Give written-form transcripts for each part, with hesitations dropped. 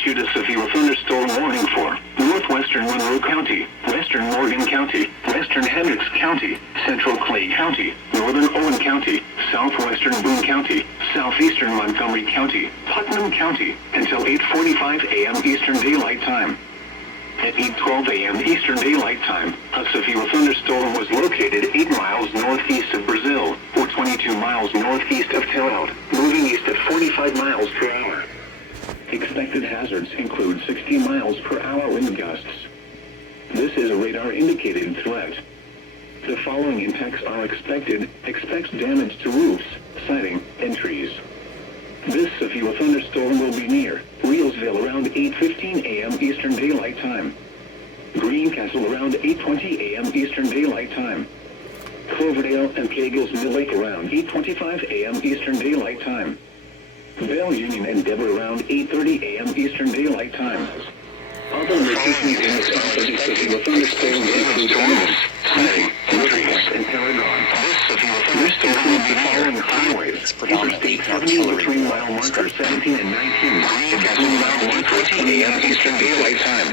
issued a severe thunderstorm warning for northwestern Monroe County, western Morgan County, western Hendricks County, central Clay County, northern Owen County, southwestern Boone County, southeastern Montgomery County, Putnam County, until 8:45 a.m. Eastern Daylight Time. At 8:12 a.m. Eastern Daylight Time, a severe thunderstorm was located 8 miles northeast of Brazil, or 22 miles northeast of Terrell, moving east at 45 miles per hour. Expected hazards include 60 miles per hour wind gusts. This is a radar-indicated threat. The following impacts are expected. Expects damage to roofs, siding, and trees. This severe thunderstorm will be near Reelsville around 8:15 a.m. Eastern Daylight Time. Greencastle around 8:20 a.m. Eastern Daylight Time. Cloverdale and Cagles Mill Lake around 8:25 a.m. Eastern Daylight Time. Bell Union and Deborah around 8:30 a.m. Eastern Daylight Time. Other locations in the south of the severe thunderstorm include Benton, trees, and Paragon. This includes the following highways: Interstate 70 between mile markers 17 and 19, and between mile markers 20 a.m. Eastern Daylight Time.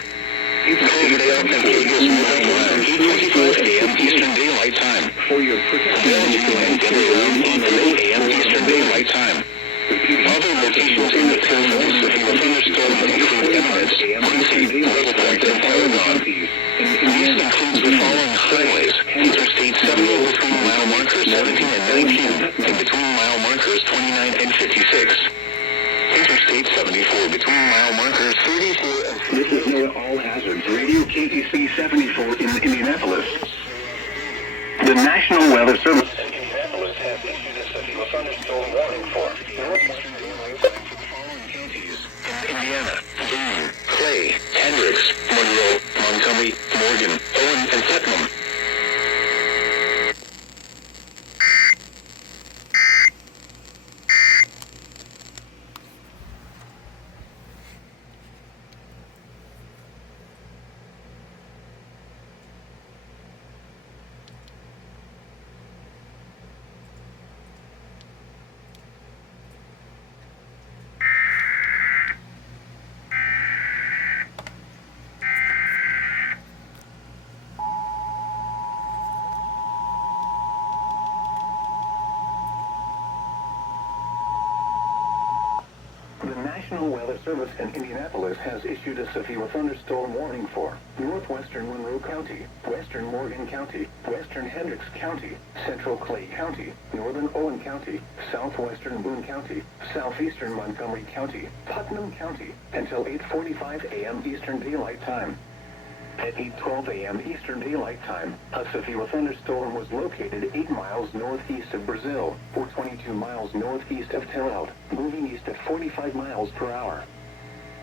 Cloverdale and Cagles Mill Lake around 8:24 a.m. Eastern Daylight Time. For your protection, and Deborah around 8:30 a.m. Eastern Daylight Time. Other locations in the path of the severe thunderstorm include Eminence, Quincy, Little Point, and Paragon. This includes the following highways: Interstate 70 between mile markers 17 and 19, and between mile markers 29 and 56. Interstate 74 between mile markers 34 and 50. This is NOAA All Hazards Radio KTC 74 in Indianapolis. The National Weather Service in Indianapolis has issued a severe thunderstorm warning for northwestern counties in Indiana, Boone, Clay, Hendricks, Monroe, Montgomery, Morgan, Owen, and Putnam. The National Weather Service in Indianapolis has issued a severe thunderstorm warning for northwestern Monroe County, western Morgan County, western Hendricks County, central Clay County, northern Owen County, southwestern Boone County, southeastern Montgomery County, Putnam County, until 8:45 a.m. Eastern Daylight Time. At 8:12 a.m. Eastern Daylight Time, a severe thunderstorm was located 8 miles northeast of Brazil, or 22 miles northeast of Terrell, moving east at 45 miles per hour.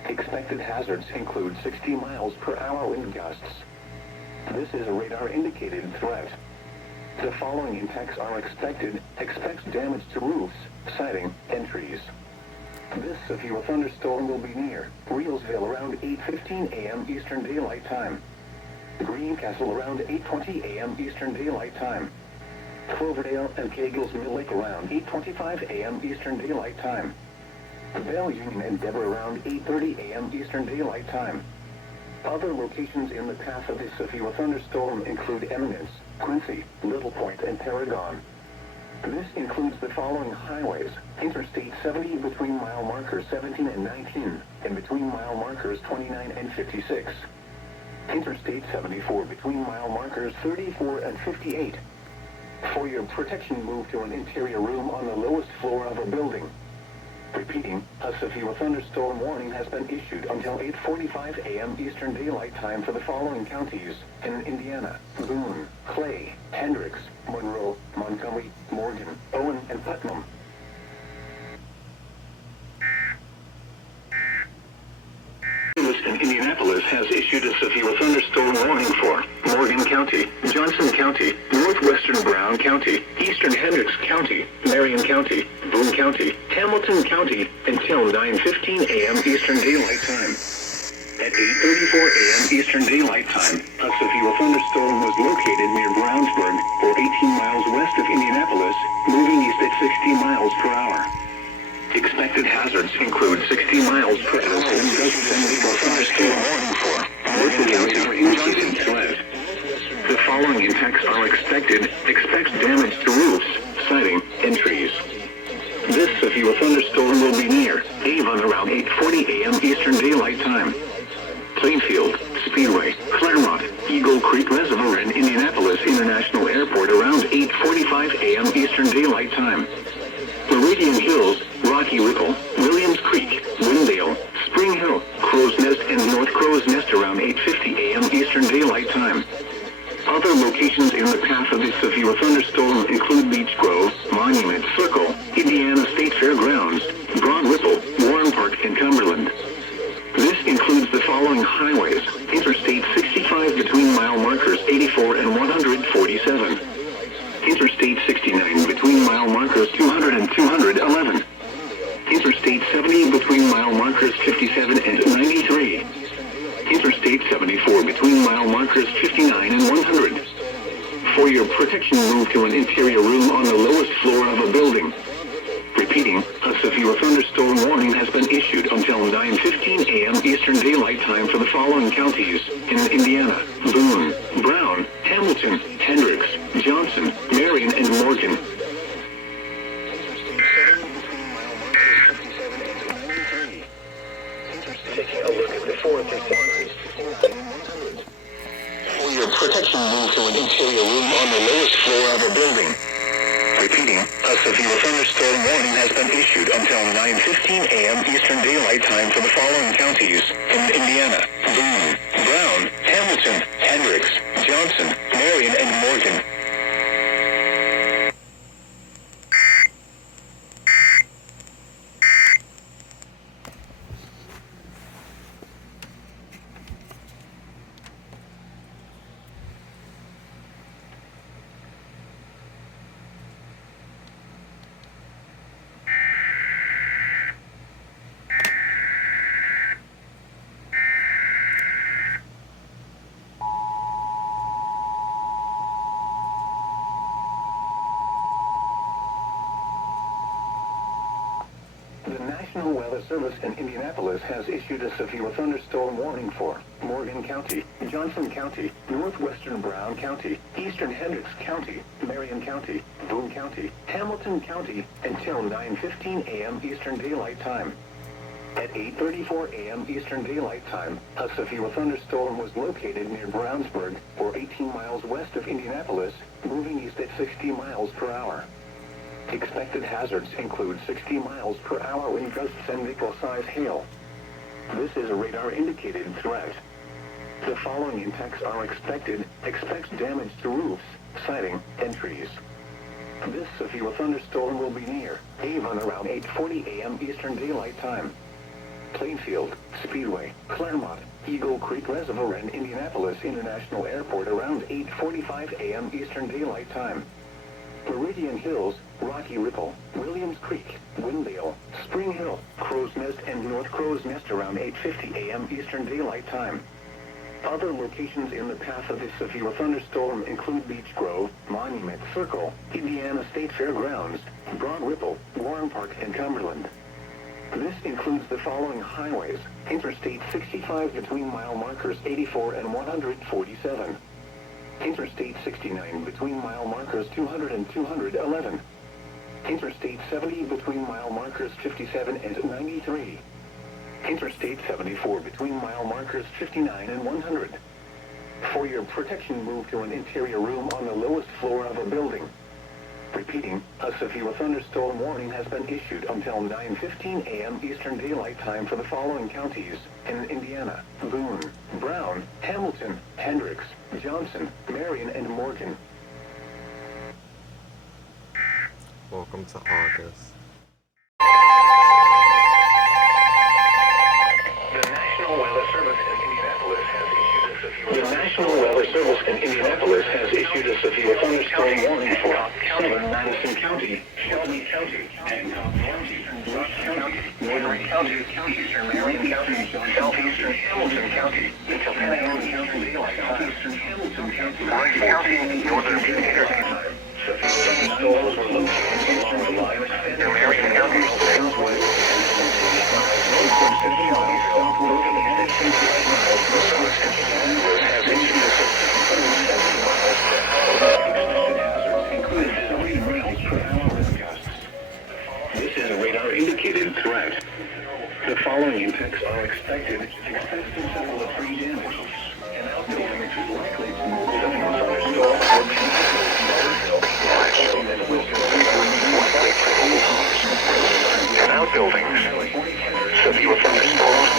Expected hazards include 60 miles per hour wind gusts. This is a radar-indicated threat. The following impacts are expected. Expects damage to roofs, siding, and trees. This severe thunderstorm will be near Reelsville around 8:15 a.m. Eastern Daylight Time. Greencastle around 8:20 a.m. Eastern Daylight Time. Cloverdale and Cagles Mill Lake around 8:25 a.m. Eastern Daylight Time. Bell Union and Deborah around 8:30 a.m. Eastern Daylight Time. Other locations in the path of this severe thunderstorm include Eminence, Quincy, Little Point, and Paragon. This includes the following highways: Interstate 70 between mile markers 17 and 19, and between mile markers 29 and 56. Interstate 74 between mile markers 34 and 58. For your protection, move to an interior room on the lowest floor of a building. Repeating, a severe thunderstorm warning has been issued until 8:45 a.m. Eastern Daylight Time for the following counties in Indiana: Boone, Clay, Hendricks, Monroe, Montgomery, Morgan, Owen, and Putnam. In Indianapolis has issued a severe thunderstorm warning for Morgan County, Johnson County, northwestern Brown County, eastern Hendricks County, Marion County, Boone County, Hamilton County, until 9:15 a.m. Eastern Daylight Time. At 8:34 a.m. Eastern Daylight Time, a severe thunderstorm was located near Brownsburg, or 18 miles west of Indianapolis, moving east at 60 miles per hour. Expected hazards include 60 miles per hour wind thunderstorm warning for Morgan County, Johnson County. The following impacts are expected. Expect damage to roofs, siding, and trees. This severe thunderstorm will be near Avon around 8:40 a.m. Eastern Daylight Time. Plainfield, Speedway, Claremont, Eagle Creek Reservoir and Indianapolis International Airport around 8:45 a.m. Eastern Daylight Time. Meridian Hills, Rocky Ripple, Williams Creek, Windale, Spring Hill, Crow's Nest and North Crow's Nest around 8:50 a.m. Eastern Daylight Time. Other locations in the path of this severe thunderstorm include Beech Grove, Monument Circle, Indiana State Fairgrounds, Broad Ripple, Warren Park and Cumberland. This includes the following highways: Interstate 65 between mile markers 84 and 147. Interstate 69 between mile markers 200 and 211. Interstate 70 between mile markers 57 and 93. Interstate 74 between mile markers 59 and 100. For your protection, move to an interior room on the lowest floor of a building. Repeating, a severe thunderstorm warning has been issued until 9:15 a.m. Eastern Daylight Time for the following counties in Indiana: Boone, Brown, Hamilton, Hendricks, Johnson, Marion, and Morgan. Taking a look at the 4 through 6. For your protection, move to an interior room on the lowest floor of a building. Repeating, a severe thunderstorm warning has been issued until 9:15 a.m. Eastern Daylight Time for the following counties in Indiana: Boone, Brown, Hamilton, Hendricks, Johnson, Marion, and Morgan. The National Weather Service in Indianapolis has issued a severe thunderstorm warning for Morgan County, Johnson County, northwestern Brown County, eastern Hendricks County, Marion County, Boone County, Hamilton County until 9:15 a.m. Eastern Daylight Time. At 8:34 a.m. Eastern Daylight Time, a severe thunderstorm was located near Brownsburg, or 18 miles west of Indianapolis, moving east at 60 miles per hour. Expected hazards include 60 miles per hour wind gusts and nickel-size hail. This is a radar-indicated threat. The following impacts are expected. Expect damage to roofs, siding, and trees. This severe thunderstorm will be near Avon around 8:40 a.m. Eastern Daylight Time. Plainfield, Speedway, Claremont, Eagle Creek Reservoir and Indianapolis International Airport around 8:45 a.m. Eastern Daylight Time. Meridian Hills, Rocky Ripple, Williams Creek, Windale, Spring Hill, Crow's Nest and North Crow's Nest around 8:50 a.m. Eastern Daylight Time. Other locations in the path of this severe thunderstorm include Beech Grove, Monument Circle, Indiana State Fairgrounds, Broad Ripple, Warren Park, and Cumberland. This includes the following highways: Interstate 65 between mile markers 84 and 147. Interstate 69 between mile markers 200 and 211. Interstate 70 between mile markers 57 and 93. Interstate 74 between mile markers 59 and 100. For your protection, move to an interior room on the lowest floor of a building. Repeating, a severe thunderstorm warning has been issued until 9:15 a.m. Eastern Daylight Time for the following counties in Indiana: Boone, Brown, Hamilton, Hendricks, Johnson, Marion, and Morgan. Welcome to August. The National Weather Service in Indianapolis has issued a severe thunderstorm warning for southern Madison County, Shelby County, Hancock County, Rock County, Northern County, Eastern Marion County, southeastern Hamilton County, until 10 a.m. Eastern Daylight Time, Hamilton County, Orange County, Northern Indiana Time. Severe thunderstorms were located along the line of Marion County, southwest, and southwest, southwest, following impacts are expected. Expect considerable tree damage. And outdoor damage is likely to move thunderstorm and outbuildings. Severe thunderstorms.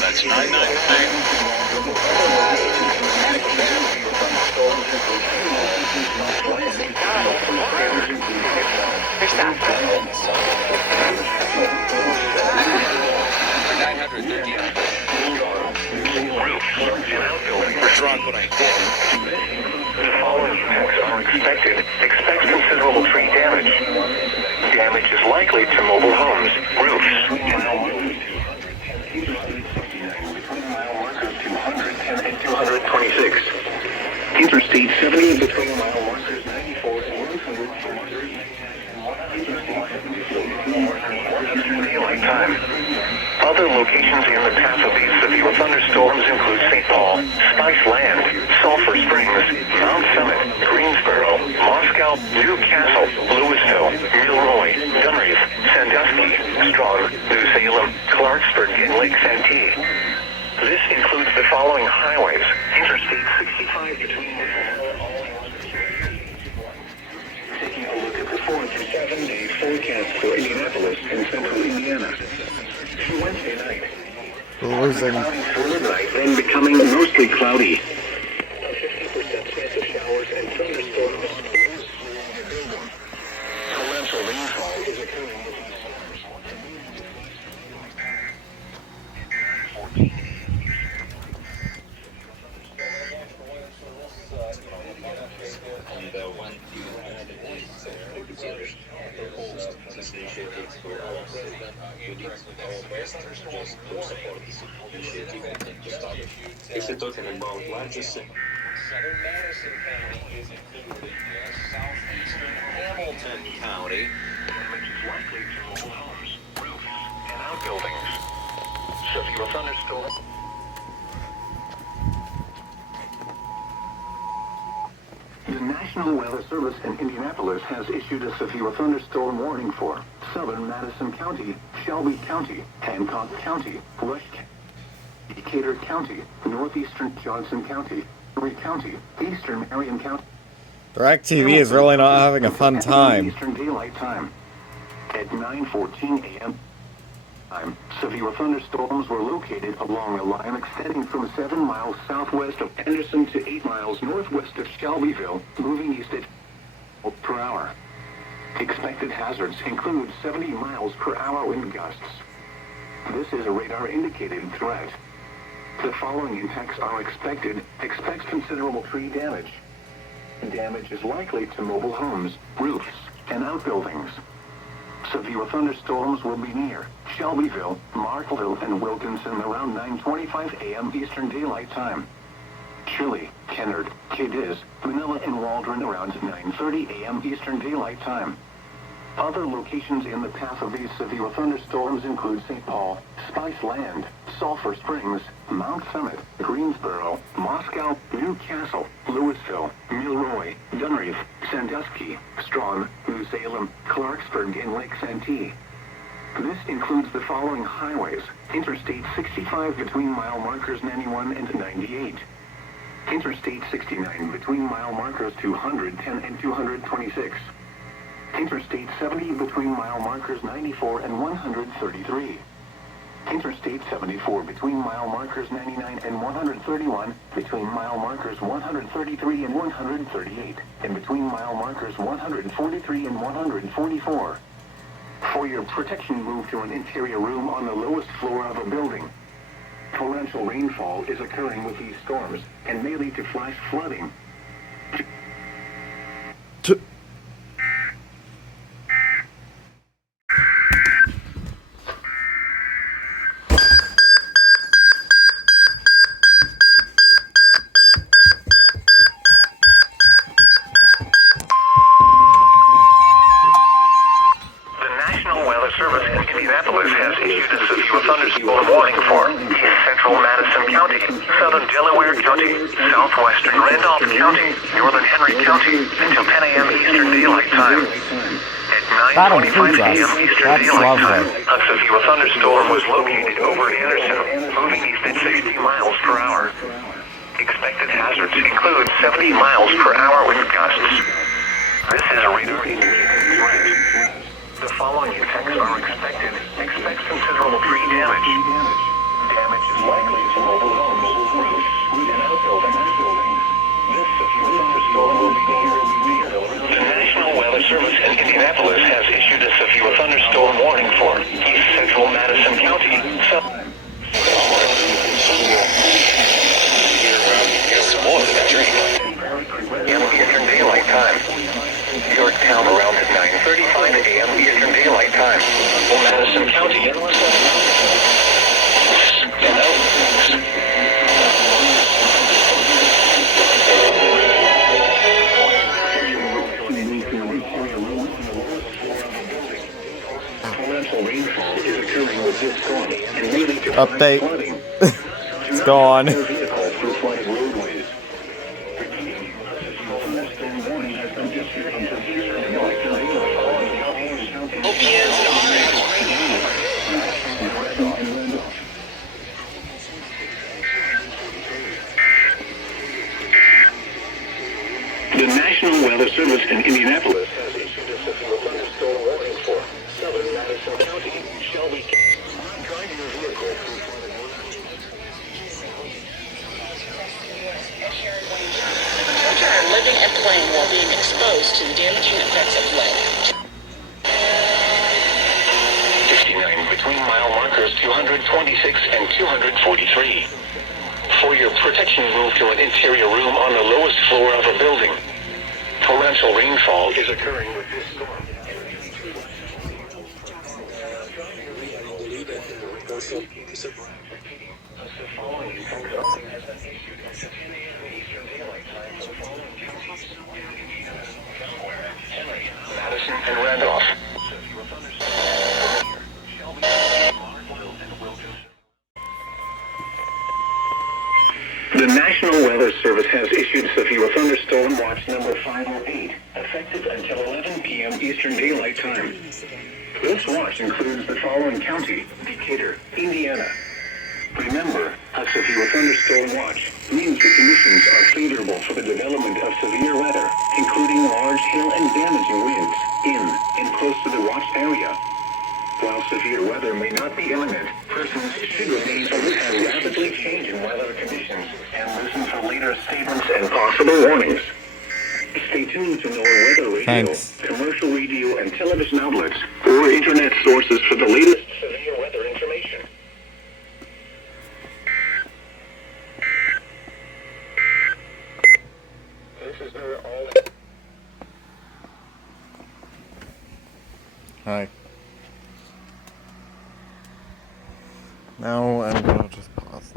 That's 913. We're drunk when I did. The following impacts are expected. Expect considerable tree damage. Damage is likely to mobile homes, roofs. 210 and 226. Interstate 70 between mile markers 94 and 100. Daylight time. Other locations in the path of these severe thunderstorms include St. Paul, Spice Land, Sulphur Springs, Mount Summit, Greensboro, Moscow, Newcastle, Louisville, Milroy, Dunreath, Sandusky, Strong, New Salem, Clarksburg, and Lake Santee. This includes the following highways. Interstate 65 between taking a look at the 4 to 7 day forecast for Indianapolis and central Indiana. Wednesday night. Losing. Cloudy for the night, then becoming mostly cloudy. 50% chance of showers and thunderstorms. Torrential rainfall is occurring with these If you're talking about largest Southern Madison County is included. Yes, southeastern Hamilton County. damage is likely to mobile homes, roofs, and outbuildings. Severe thunderstorm. The National Weather Service in Indianapolis has issued a severe thunderstorm warning for southern Madison County, Shelby County, Hancock County, Rush County, Decatur County, northeastern Johnson County, Erie County, eastern Marion County. DirecTV is really not having a fun time. Eastern Daylight Time. At 9:14 a.m. time, severe thunderstorms were located along a line extending from 7 miles southwest of Anderson to 8 miles northwest of Shelbyville, moving east at per hour. Expected hazards include 70 miles per hour wind gusts. This is a radar-indicated threat. The following impacts are expected. Expect considerable tree damage. Damage is likely to mobile homes, roofs, and outbuildings. Severe thunderstorms will be near Shelbyville, Markville, and Wilkinson around 9:25 a.m. Eastern Daylight Time. Shirley, Kennard, Cadiz, Manila, and Waldron around 9:30 a.m. Eastern Daylight Time. Other locations in the path of these severe thunderstorms include St. Paul, Spice Land, Sulphur Springs, Mount Summit, Greensboro, Moscow, Newcastle, Louisville, Milroy, Dunreath, Sandusky, Strong, New Salem, Clarksburg, and Lake Santee. This includes the following highways. Interstate 65 between mile markers 91 and 98. Interstate 69 between mile markers 210 and 226. Interstate 70 between mile markers 94 and 133. Interstate 74 between mile markers 99 and 131, between mile markers 133 and 138, and between mile markers 143 and 144. For your protection, move to an interior room on the lowest floor of a building. Torrential rainfall is occurring with these storms and may lead to flash flooding. Service in Indianapolis has issued a severe thunderstorm warning for central Madison County, southern Delaware County, southwestern Randolph County, northern Henry County until 10 a.m. Eastern Daylight Time. At That 9:25 includes us. a.m. Eastern That's Daylight Time. lovely. A severe thunderstorm was located over Anderson, moving east at 60 miles per hour. Expected hazards include 70 miles per hour wind gusts. This is a radar indicating threat. The following effects are expected. Expect considerable tree damage. Damage is likely to mobile homes, roofs, and outbuildings. This severe thunderstorm will be near. The National Weather Service in Indianapolis has issued a severe thunderstorm warning for East Central Madison County. It's more than a dream. In Eastern Daylight Time. Yorktown around at 9:35 a.m. Eastern Daylight Time. Madison County. Update. It's gone. The National Weather Service in Indianapolis has issued a severe thunderstorm warning for southern Madison County. Shelby County. Drive your vehicle through flooded roads. Children are living and playing while being exposed to the damaging effects of lead. 69 between mile markers 226 and 243. For your protection, move to an interior room on the lowest floor of a building. Torrential rainfall is occurring with this storm. Madison and Randolph. The National Weather Service has issued severe thunderstorm watch number 508, effective until 11 p.m. Eastern Daylight Time. This watch includes the following county: Decatur, Indiana. Remember, a severe thunderstorm watch means the conditions are favorable for the development of severe weather, including large hail and damaging winds in and close to the watch area. While severe weather may not be imminent, persons should remain alert to rapidly changing weather conditions and listen for later statements and possible warnings. Stay tuned to NOAA Weather Radio, Thanks. commercial radio and television outlets, or internet sources for the latest severe weather information. This is where all... Hi. Now I'm gonna just pause.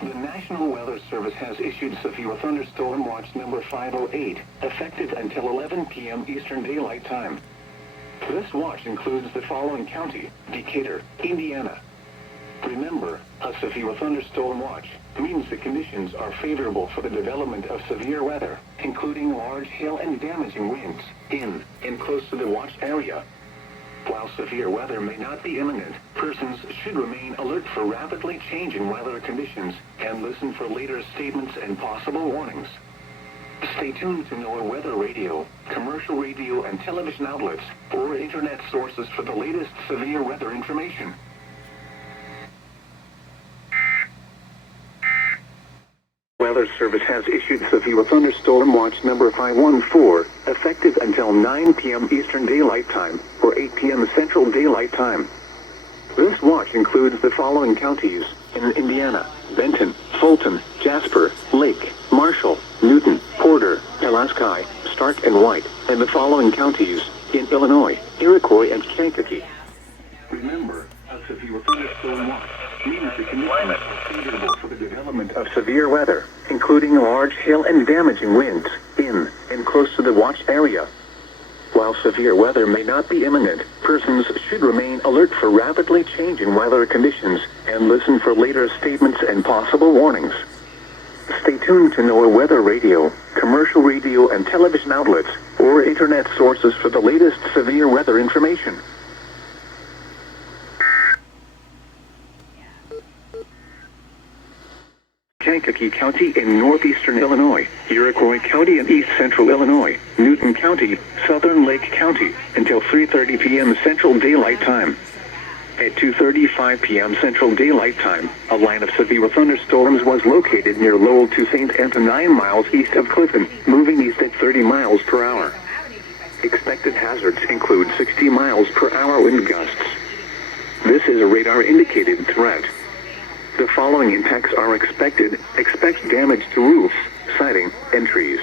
The National Weather Service has issued severe thunderstorm watch number 508, effective until 11 p.m. Eastern Daylight Time. This watch includes the following county: Decatur, Indiana. Remember, a severe thunderstorm watch means the conditions are favorable for the development of severe weather, including large hail and damaging winds in and close to the watch area. While severe weather may not be imminent, persons should remain alert for rapidly changing weather conditions and listen for later statements and possible warnings. Stay tuned to NOAA Weather Radio, commercial radio and television outlets, or internet sources for the latest severe weather information. Weather Service has issued severe thunderstorm watch number 514, effective until 9 p.m. Eastern Daylight Time, or 8 p.m. Central Daylight Time. This watch includes the following counties in Indiana: Benton, Fulton, Jasper, Lake, Marshall, Newton, Porter, Pulaski, Stark and White, and the following counties in Illinois, Iroquois, and Kankakee. Remember, a severe thunderstorm watch means the conditions are favorable for the development of severe weather, including large hail and damaging winds, in and close to the watch area. While severe weather may not be imminent, persons should remain alert for rapidly changing weather conditions and listen for later statements and possible warnings. Stay tuned to NOAA weather radio, commercial radio and television outlets, or internet sources for the latest severe weather information. Kankakee County in northeastern Illinois, Iroquois County in east central Illinois, Newton County, southern Lake County, until 3:30 p.m. Central Daylight Time. At 2:35 p.m. Central Daylight Time, a line of severe thunderstorms was located near Lowell to St. Anton 9 miles east of Clifton, moving east at 30 miles per hour. Expected hazards include 60 miles per hour wind gusts. This is a radar-indicated threat. The following impacts are expected. Expect damage to roofs, siding, and trees.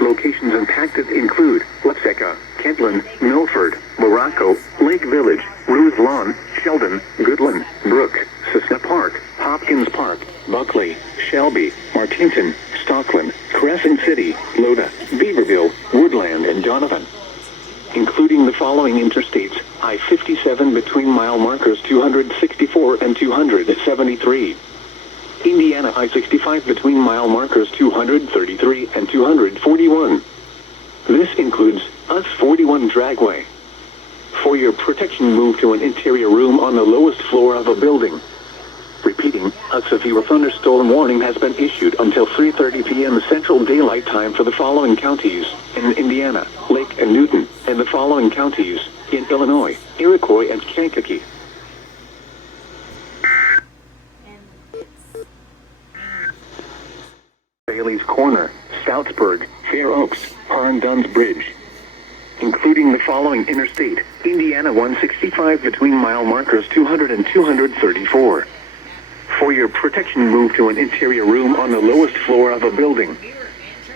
Locations impacted include Watseka, Kentland, Milford, Morocco, Lake Village, Ruth Lawn, Sheldon, Goodland, Brook, Cessna Park, Hopkins Park, Buckley, Shelby, Martinton, Stockland, Crescent City, Loda, Beaverville, Woodland, and Donovan. Including the following interstates: I-57 between mile markers 264 and 273. Indiana I-65 between mile markers 233 and 241. This includes US-41 Dragway. For your protection, move to an interior room on the lowest floor of a building. Repeating, a severe thunderstorm warning has been issued until 3:30 p.m. Central Daylight Time for the following counties in Indiana, Lake and Newton, and the following counties in Illinois, Iroquois and Kankakee. Bailey's Corner, Stoutsburg, Fair Oaks, Harn-Duns Bridge. Including the following interstate: Indiana 165 between mile markers 200 and 234. For your protection, move to an interior room on the lowest floor of a building.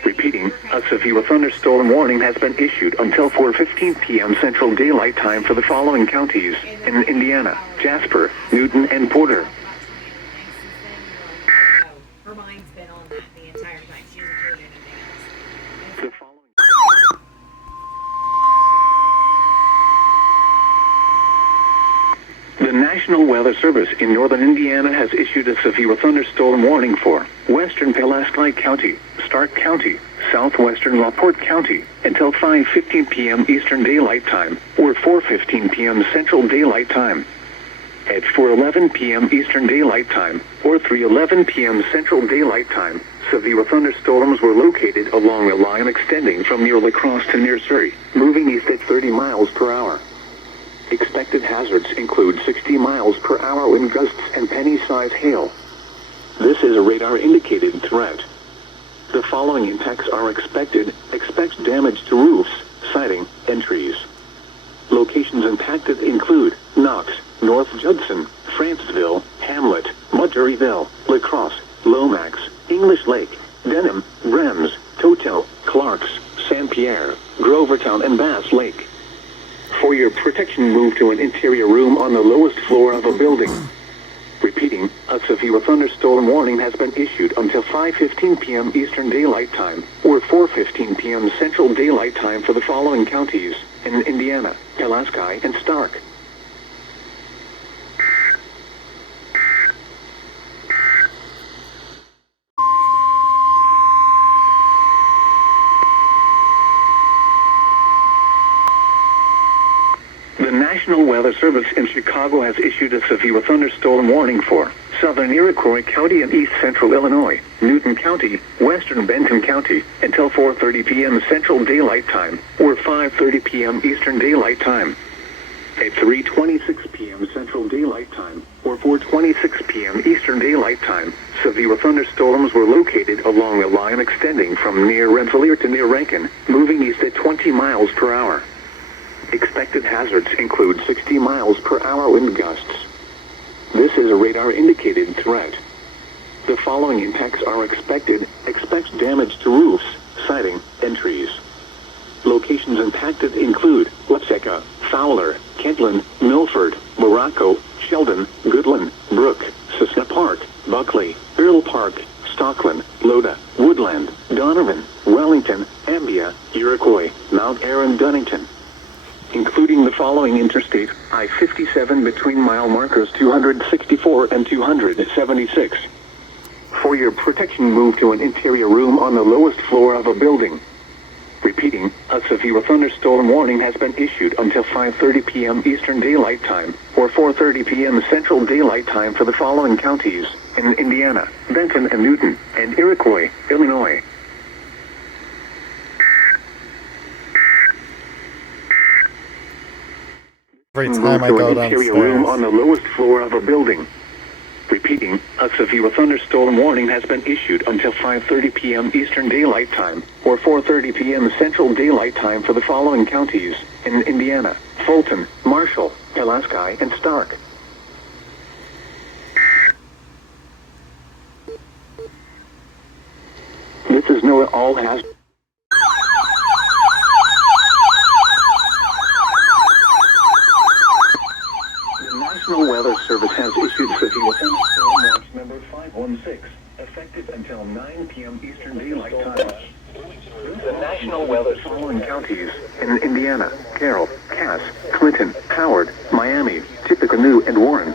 Repeating, a severe thunderstorm warning has been issued until 4:15 p.m. Central Daylight Time for the following counties in Indiana: Jasper, Newton, and Porter. Her mind's been on that the entire time. She hasn't heard anything else. The following The National Weather Service in northern Indiana has issued a severe thunderstorm warning for western Pulaski County, Stark County, southwestern LaPorte County, until 5:15 p.m. Eastern Daylight Time, or 4:15 p.m. Central Daylight Time. At 4:11 p.m. Eastern Daylight Time, or 3:11 p.m. Central Daylight Time, severe thunderstorms were located along a line extending from near La Crosse to near Surrey, moving east at 30 miles per hour. Expected hazards include 60 miles per hour wind gusts and penny-sized hail. This is a radar-indicated threat. The following impacts are expected. Expect damage to roofs, siding, and trees. Locations impacted include Knox, North Judson, Franceville, Hamlet, Mudburyville, La Crosse, Lomax, English Lake, Denham, Brems, Toteau, Clarks, St. Pierre, Grovertown, and Bass Lake. For your protection, move to an interior room on the lowest floor of a building. Repeating, a severe thunderstorm warning has been issued until 5:15 p.m. Eastern Daylight Time, or 4:15 p.m. Central Daylight Time for the following counties in Indiana: Pulaski and Stark. The National Weather Service in Chicago has issued a severe thunderstorm warning for southern Iroquois County and east central Illinois, Newton County, western Benton County, until 4:30 p.m. Central Daylight Time, or 5:30 p.m. Eastern Daylight Time. At 3:26 p.m. Central Daylight Time, or 4:26 p.m. Eastern Daylight Time, severe thunderstorms were located along a line extending from near Rensselaer to near Rankin, moving east at 20 miles per hour. Expected hazards include 60 miles per hour wind gusts. This is a radar-indicated threat. The following impacts are expected. Expect damage to roofs, siding, and trees. Locations impacted include Watseka, Fowler, Kentland, Milford, Morocco, Sheldon, Goodland, Brook, Cessna Park, Buckley, Earl Park, Stockland, Loda, Woodland, Donovan, Wellington, Ambia, Iroquois, Mount Aaron, Dunnington. Including the following interstate, I-57 between mile markers 264 and 276. For your protection, move to an interior room on the lowest floor of a building. Repeating, a severe thunderstorm warning has been issued until 5:30 p.m. Eastern Daylight Time, or 4:30 p.m. Central Daylight Time for the following counties, in Indiana, Benton and Newton, and Iroquois, Illinois. Every time I Move to go an interior room on downstairs. the lowest floor of a building. Repeating, a severe thunderstorm warning has been issued until 5:30 p.m. Eastern Daylight Time, or 4:30 p.m. Central Daylight Time for the following counties, in Indiana, Fulton, Marshall, Pulaski, and Stark. This is NOAA All Hazard. The National Weather Service has issued severe thunderstorm watch number 516, effective until 9 p.m. Eastern Daylight Time. The National Weather following counties in Indiana: Carroll, Cass, Clinton, Howard, Miami, Tippecanoe, and Warren.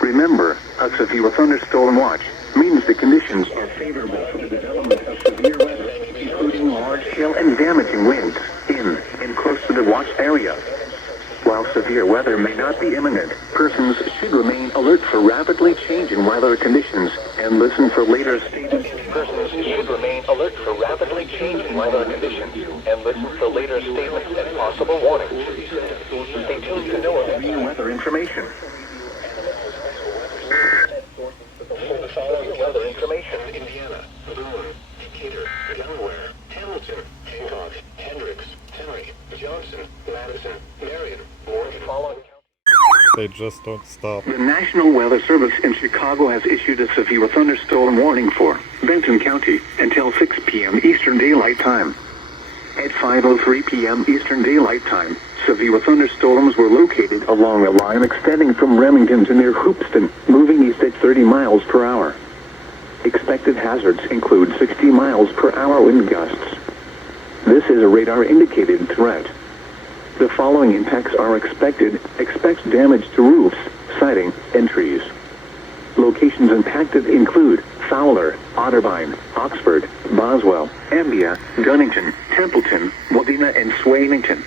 Remember, a severe thunderstorm watch means the conditions are favorable for the development of severe weather, including large hail and damaging winds in and close to the watch area. While severe weather may not be imminent, persons should remain alert for rapidly changing weather conditions and listen for later statements. Persons should remain alert for rapidly changing weather conditions and listen for later statements and possible warnings. Stay tuned to NOAA severe weather information. The following weather information: Indiana, Boone, Decatur, Delaware, Hamilton, Hancock, Hendricks, Henry, Johnson, Madison, Marion, Warren. Following. They just don't stop. The National Weather Service in Chicago has issued a severe thunderstorm warning for Benton County until 6 p.m. Eastern Daylight Time. At 5:03 p.m. Eastern Daylight Time, severe thunderstorms were located along a line extending from Remington to near Hoopeston, moving east at 30 miles per hour. Expected hazards include 60 miles per hour wind gusts. This is a radar-indicated threat. The following impacts are expected. Expect damage to roofs, siding, and trees. Locations impacted include Fowler, Otterbein, Oxford, Boswell, Ambia, Dunnington, Templeton, Wadena, and Swainington.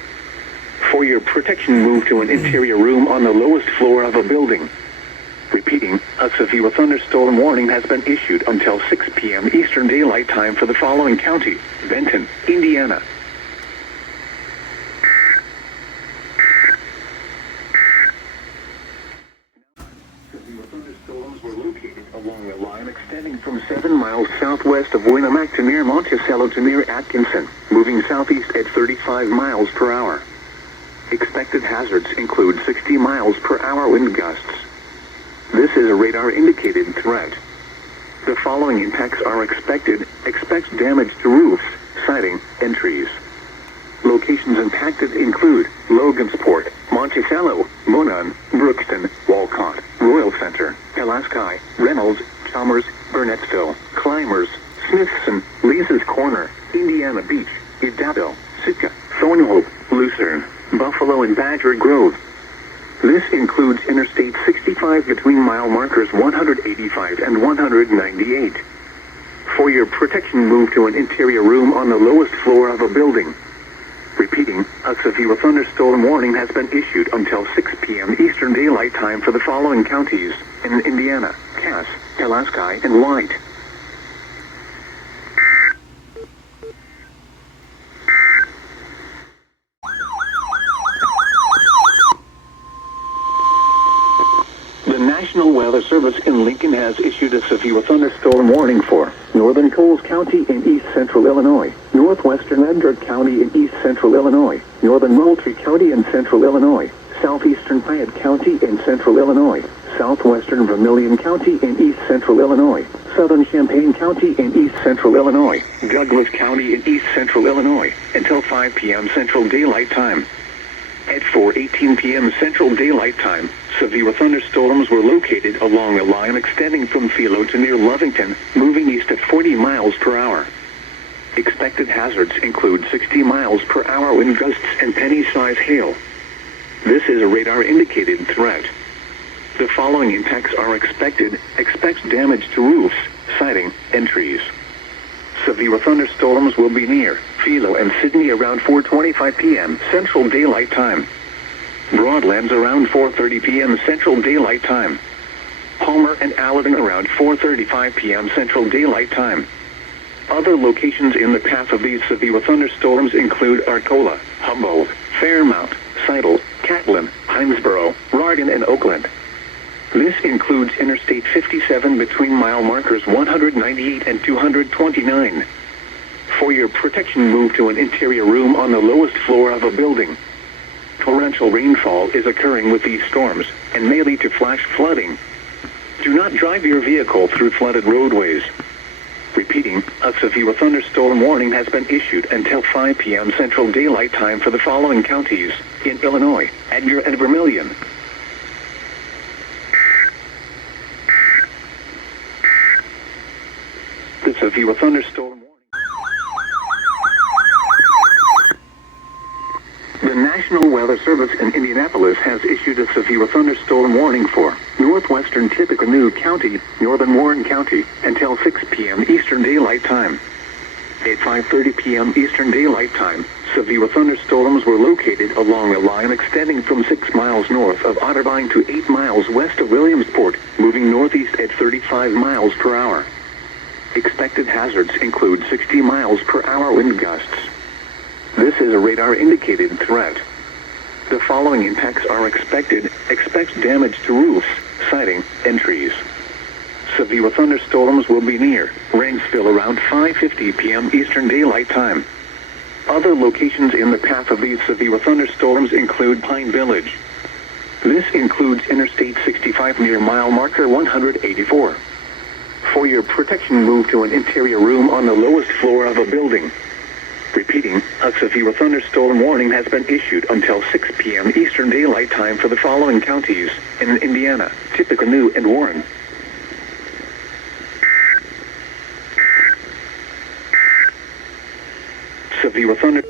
For your protection, move to an interior room on the lowest floor of a building. Repeating, a severe thunderstorm warning has been issued until 6 p.m. Eastern Daylight Time for the following county: Benton, Indiana. Severe thunderstorms were located along a line extending from 7 miles southwest of Winnemac to near Monticello to near Atkinson, moving southeast at 35 miles per hour. Expected hazards include 60 miles per hour wind gusts. This is a radar-indicated threat. The following impacts are expected. Expect damage to roofs, siding, and trees. Locations impacted include Logansport, Monticello, Monon, Brookston, Walcott, Royal Center, Pulaski, Reynolds, Chalmers, Burnettsville, Climbers, Smithson, Lisa's Corner, Indiana Beach, Idado, Sitka, Thornhope, Lucerne, Buffalo, and Badger Grove. This includes Interstate 65 between mile markers 185 and 198. For your protection, move to an interior room on the lowest floor of a building. Repeating, a severe thunderstorm warning has been issued until 6 p.m. Eastern Daylight Time for the following counties in Indiana: Cass, Pulaski, and White. The National Weather Service in Lincoln has issued a severe thunderstorm warning for northern Coles County in east central Illinois, northwestern Edgar County in east central Illinois, northern Moultrie County in central Illinois, southeastern Piatt County in central Illinois, southwestern Vermilion County in east central Illinois, southern Champaign County in east central Illinois, Douglas County in east central Illinois, until 5 p.m. Central Daylight Time. At 4:18 p.m. Central Daylight Time, severe thunderstorms were located along a line extending from Philo to near Lovington, moving east at 40 miles per hour. Expected hazards include 60 miles per hour wind gusts and penny-size hail. This is a radar-indicated threat. The following impacts are expected. Expect damage to roofs, siding, and trees. Severe thunderstorms will be near Philo and Sydney around 4:25 p.m. Central Daylight Time. Broadlands around 4:30 p.m. Central Daylight Time. Palmer and Allerton around 4:35 p.m. Central Daylight Time. Other locations in the path of these severe thunderstorms include Arcola, Humboldt, Fairmount, Seidel, Catlin, Hinesboro, Rardin, and Oakland. This includes Interstate 57 between mile markers 198 and 229. For your protection, move to an interior room on the lowest floor of a building. Torrential rainfall is occurring with these storms and may lead to flash flooding. Do not drive your vehicle through flooded roadways. Repeating, a severe thunderstorm warning has been issued until 5 p.m. Central Daylight Time for the following counties in Illinois: Edgar and Vermilion. The severe thunderstorm warning. The National Weather Service in Indianapolis has issued a severe thunderstorm warning for northwestern Tippecanoe County, northern Warren County, until 6 p.m. Eastern Daylight Time. At 5:30 p.m. Eastern Daylight Time, severe thunderstorms were located along a line extending from 6 miles north of Otterbein to 8 miles west of Williamsport, moving northeast at 35 miles per hour. Expected hazards include 60 miles per hour wind gusts. This is a radar-indicated threat. The following impacts are expected. Expect damage to roofs, siding, and trees. Severe thunderstorms will be near Rainsville around 5:50 p.m. Eastern Daylight Time. Other locations in the path of these severe thunderstorms include Pine Village. This includes Interstate 65 near mile marker 184. For your protection, move to an interior room on the lowest floor of a building. Repeating, a severe thunderstorm warning has been issued until 6 p.m. Eastern Daylight Time for the following counties in Indiana: Tippecanoe and Warren. Severe thunder.